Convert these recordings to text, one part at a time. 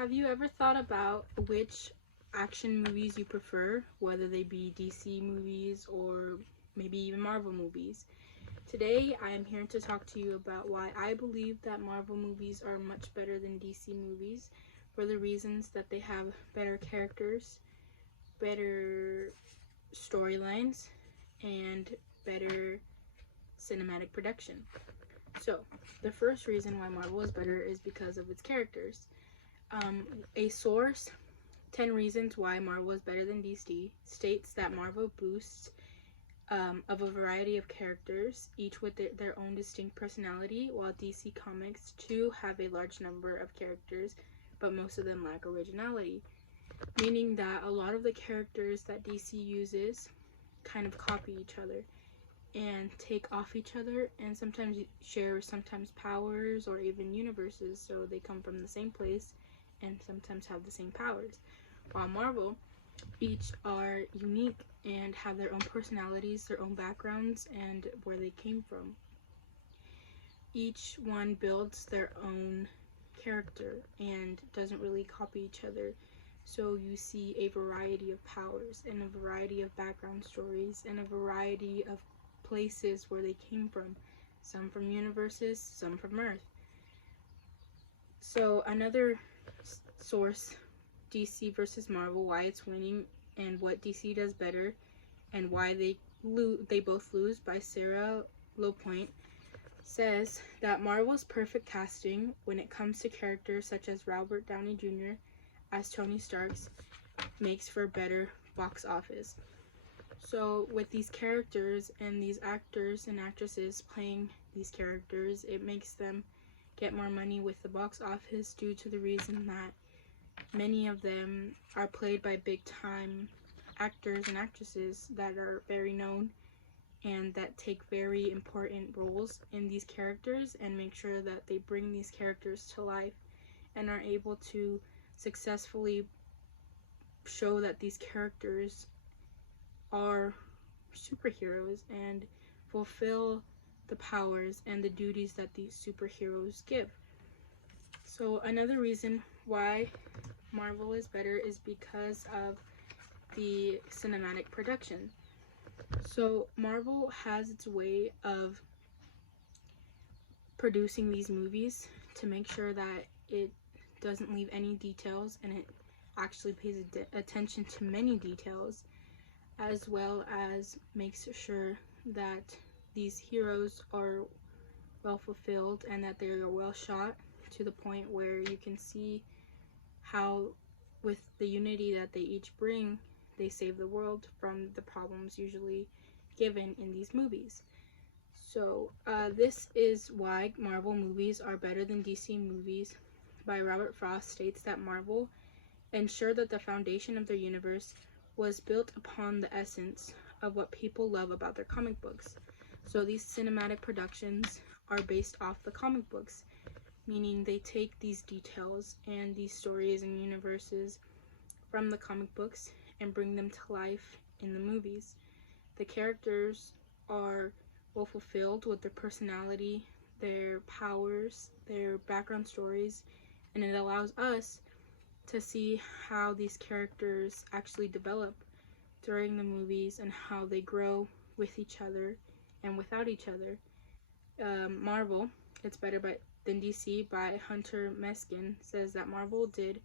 Have you ever thought about which action movies you prefer, whether they be DC movies or maybe even Marvel movies? Today, I am here to talk to you about why I believe that Marvel movies are much better than DC movies, for the reasons that they have better characters, better storylines, and better cinematic production. So, the first reason why Marvel is better is because of its characters. A source, 10 Reasons Why Marvel is Better Than DC, states that Marvel boasts of a variety of characters, each with their own distinct personality, while DC Comics too have a large number of characters, but most of them lack originality. Meaning that a lot of the characters that DC uses kind of copy each other and take off each other, and sometimes share powers or even universes, so they come from the same place and sometimes have the same powers. While Marvel, each are unique and have their own personalities, their own backgrounds, and where they came from. Each one builds their own character and doesn't really copy each other. So you see a variety of powers and a variety of background stories and a variety of places where they came from. Some from universes, some from Earth. So another source, DC versus Marvel, why it's winning and what DC does better and why they both lose, by Sarah Lopoint, says that Marvel's perfect casting when it comes to characters such as Robert Downey Jr. as Tony Stark's makes for better box office. So with these characters and these actors and actresses playing these characters, it makes them get more money with the box office, due to the reason that many of them are played by big time actors and actresses that are very known and that take very important roles in these characters and make sure that they bring these characters to life and are able to successfully show that these characters are superheroes and fulfill the powers and the duties that these superheroes give. So another reason why Marvel is better is because of the cinematic production. So Marvel has its way of producing these movies to make sure that it doesn't leave any details, and it actually pays attention to many details, as well as makes sure that these heroes are well fulfilled and that they are well shot, to the point where you can see how, with the unity that they each bring, they save the world from the problems usually given in these movies. So this is why Marvel movies are better than DC movies, by Robert Frost, states that Marvel ensured that the foundation of their universe was built upon the essence of what people love about their comic books. So these cinematic productions are based off the comic books, meaning they take these details and these stories and universes from the comic books and bring them to life in the movies. The characters are well fulfilled with their personality, their powers, their background stories, and it allows us to see how these characters actually develop during the movies and how they grow with each other and without each other. Marvel, It's Better than DC, by Hunter Meskin, says that Marvel did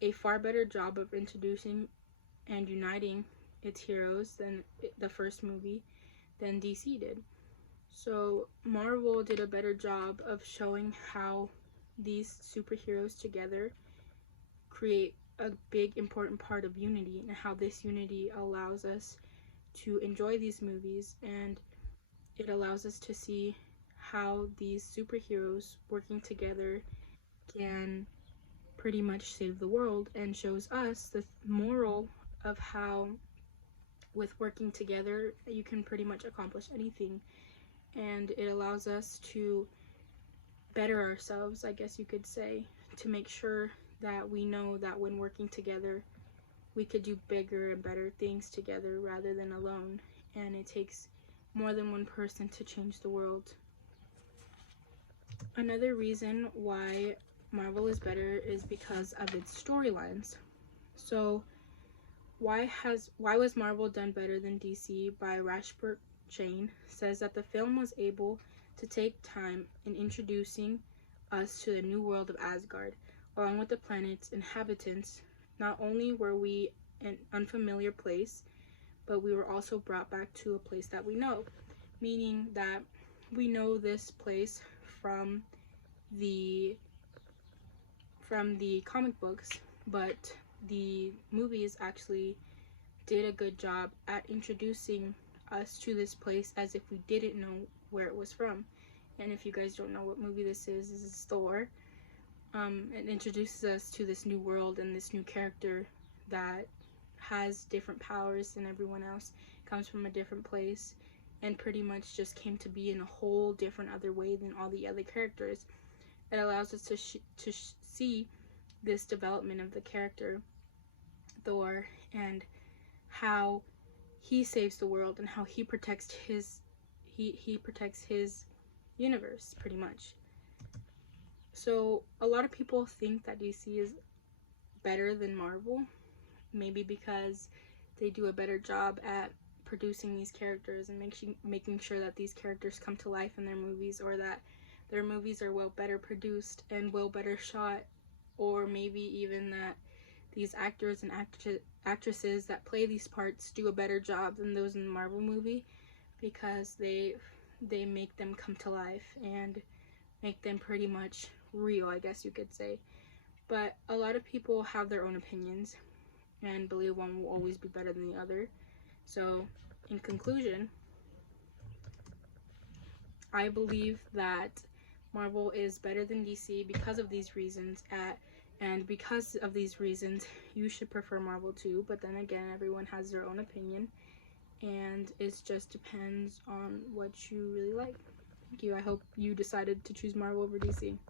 a far better job of introducing and uniting its heroes than the first movie than DC did. So Marvel did a better job of showing how these superheroes together create a big important part of unity, and how this unity allows us to enjoy these movies, and it allows us to see how these superheroes working together can pretty much save the world, and shows us the moral of how with working together you can pretty much accomplish anything. And it allows us to better ourselves, I guess you could say, to make sure that we know that when working together we could do bigger and better things together rather than alone, and it takes more than one person to change the world. Another reason why Marvel is better is because of its storylines. So why was Marvel done better than DC by Rashbert Jane says that the film was able to take time in introducing us to the new world of Asgard, along with the planet's inhabitants. Not only were we an unfamiliar place, but we were also brought back to a place that we know, meaning that we know this place from the comic books, but the movies actually did a good job at introducing us to this place as if we didn't know where it was from. And if you guys don't know what movie this is Thor. It introduces us to this new world and this new character that has different powers than everyone else, comes from a different place, and pretty much just came to be in a whole different other way than all the other characters. It allows us to see this development of the character Thor and how he saves the world and how he protects his universe, pretty much. So a lot of people think that DC is better than Marvel, maybe because they do a better job at producing these characters and making sure that these characters come to life in their movies, or that their movies are well better produced and well better shot, or maybe even that these actors and actresses that play these parts do a better job than those in the Marvel movie, because they make them come to life and make them pretty much real, I guess you could say. But a lot of people have their own opinions and believe one will always be better than the other. So in conclusion, I believe that Marvel is better than DC because of these reasons, and because of these reasons you should prefer Marvel too. But then again, everyone has their own opinion, and it just depends on what you really like. Thank you. I hope you decided to choose Marvel over DC.